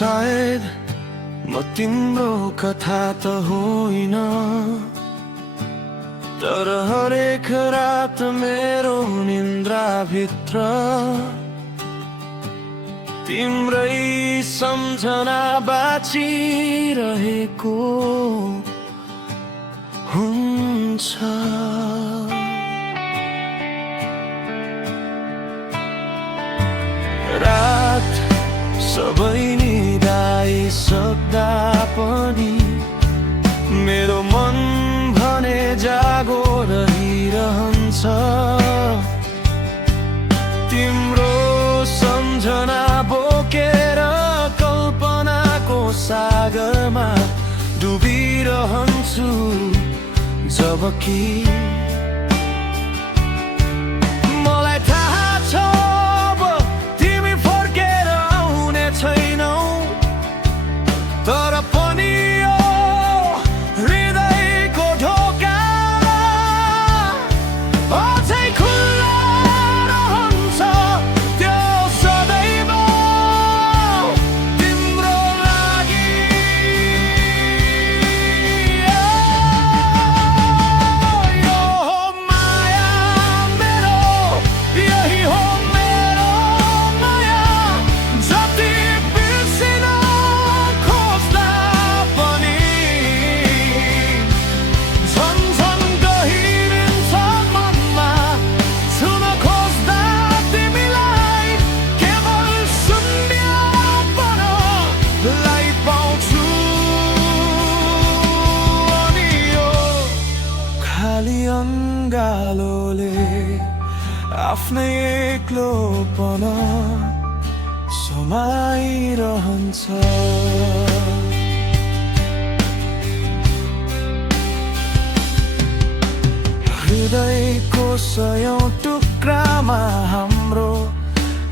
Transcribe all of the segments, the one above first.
सायद म तिम्रो कथा त होइन, तर हरेक रात मेरो निन्द्राभित्र तिम्रै सम्झना बाँचिरहेको हुन्छ। रात सबै निदाइसक्दा पनि मेरो मन भने जागो रहिरहन्छ। तिम्रो सम्झना बोकेर कल्पनाको सागरमा डुबिरहन्छु, जबकि मलाई थाहा छ अब तिमी फर्केर आउने छैनौ, तर पनि यो हृदयको ढोका अझै खुल्ला रहन्छ। त्यो सदैव तिम्रो लागि। यो हो माया मेरो, यही हो मेरो माया। जति बिर्सिन खोज्दा पनि झन्झन गहिरिन्छ मनमा। छुन खोज्दा तिमीलाई केवल शून्यपनलाई पाउँछु। अनि यो खाली अङ्गालोले आफ्नै एक्लोपन समाइरहन्छ। हृदयको सयौं टुक्रामा हाम्रो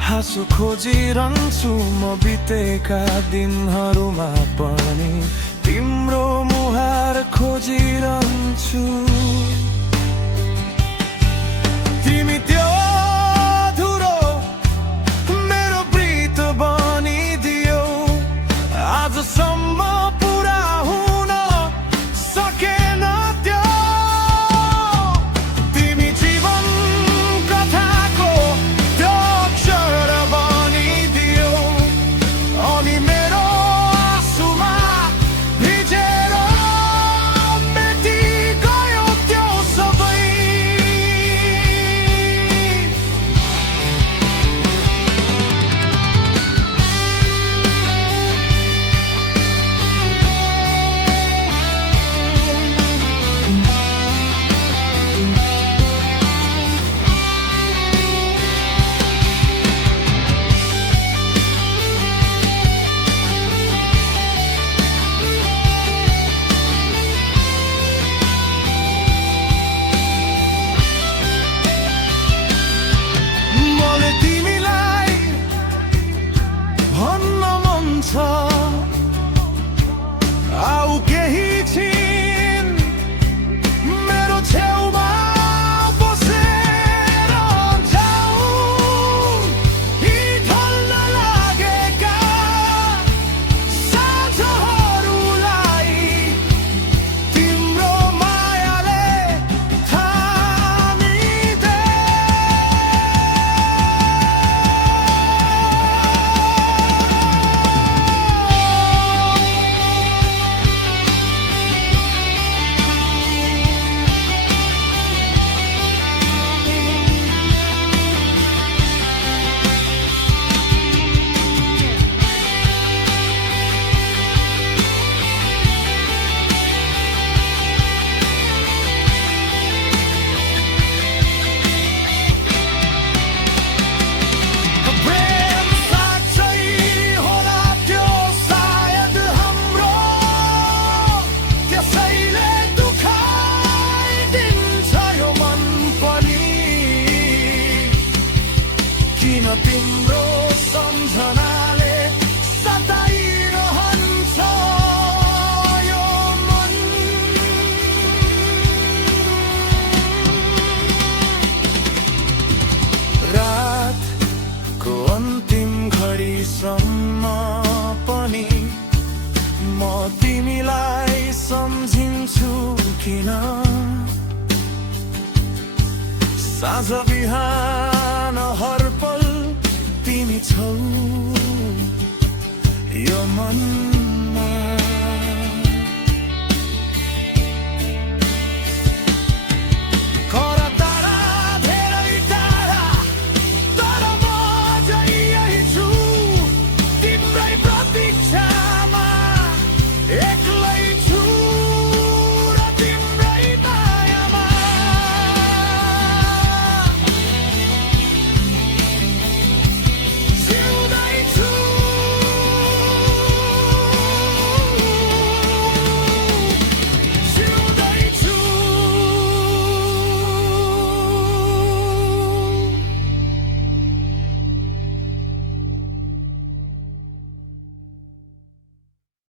हाँसो खोजिरहन्छु म। बितेका दिनहरूमा पनि तिम्रो मुहार खोजिरहन्छु। तिमी त्यो अधुरो मेरो प्रीत बनिदियौ, आजसम्म पुरा हुन सकेन त्यो। तिमी जीवन कथाको त्यो अक्षर बनिदियौ, अनि मेरो आँसुमा भिजेर मेटी गयो त्यो सबै। आज बिहान हर पल तिमी छौ यो मन